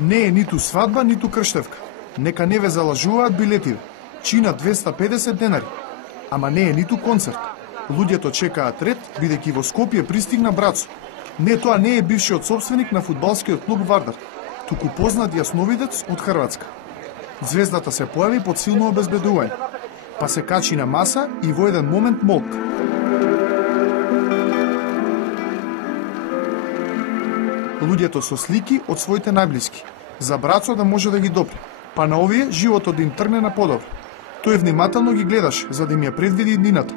Не е ниту свадба, ниту крштевка. Нека не ве залажуваат билетиве. Чина 250 денари. Ама не е ниту концерт. Луѓето чекаат ред, бидејќи во Скопје пристигна Брацо. Не, тоа не е бившиот собственик на фудбалскиот клуб Вардар, туку познат јасновидец од Хрватска. Звездата се појави под силно обезбедување, па се качи на маса и во еден момент молк. Луѓето со слики од своите најблиски, за Брацо да може да ги допре, па на овие животот да им тргне на подобро. Тој внимателно ги гледаше, за да им ја предвиди иднината.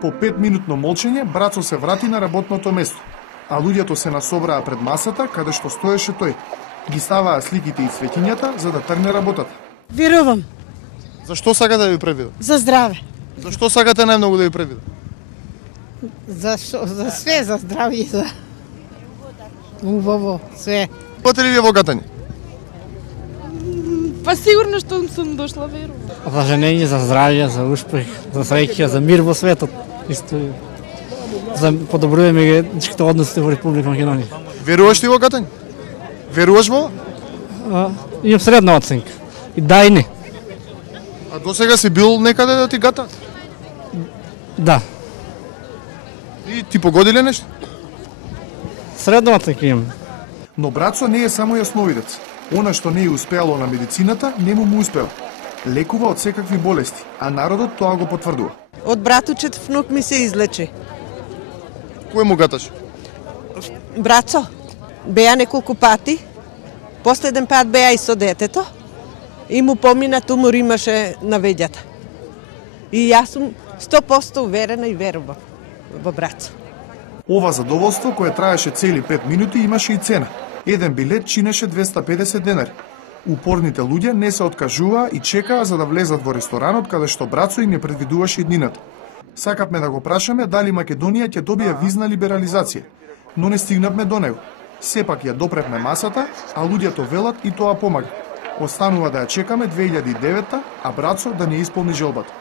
По 5-минутно молчење, Брацо се врати на работното место, а луѓето се насобраа пред масата каде што стоеше тој. Ги ставаа сликите и цветињата за да тргне работата. Верувам. Зашто сака да ви предвиди? За здраве. Зашто сакате најмногу да ви предвиди? За све, за здраве и за убаво, све. Пате ли ви во гатање? Па сигурно што сум дошла, верувам. За женење, за здравје, за успех, за среќа, за мир во светот. Исто за подобрување всичките односи во Република Македонија. Веруваш ти во гатање? Веруваш во? Имам средна оценка. И да и не. А досега си бил некаде да ти гата? Да. И ти погоди ли нешто? Средна оценка имам. Но Брацо не е само јасновидец. Она што не е успеало на медицината, не му успеа. Лекува од секакви болести, а народот тоа го потврдува. Од братучет внук ми се излече. Кој му гаташ? Брацо, беа неколку пати. Последен пат беа и со детето. И му помина тумор имаше на веѓата. И јас сум 100% уверена и верувам во Брацо. Ова задоволство, кое траеше цели 5 минути, имаше и цена. Еден билет чинеше 250 денари. Упорните луѓе не се откажуваа и чекаа за да влезат во ресторанот каде што Брацо им ја предвидуваше иднината. Сакавме да го прашаме дали Македонија ќе добие визна либерализација, но не стигнавме до него. Сепак ја допревме масата, а луѓето велат и тоа помага. Останува да ја чекаме 2009, а Брацо да не исполни желбата.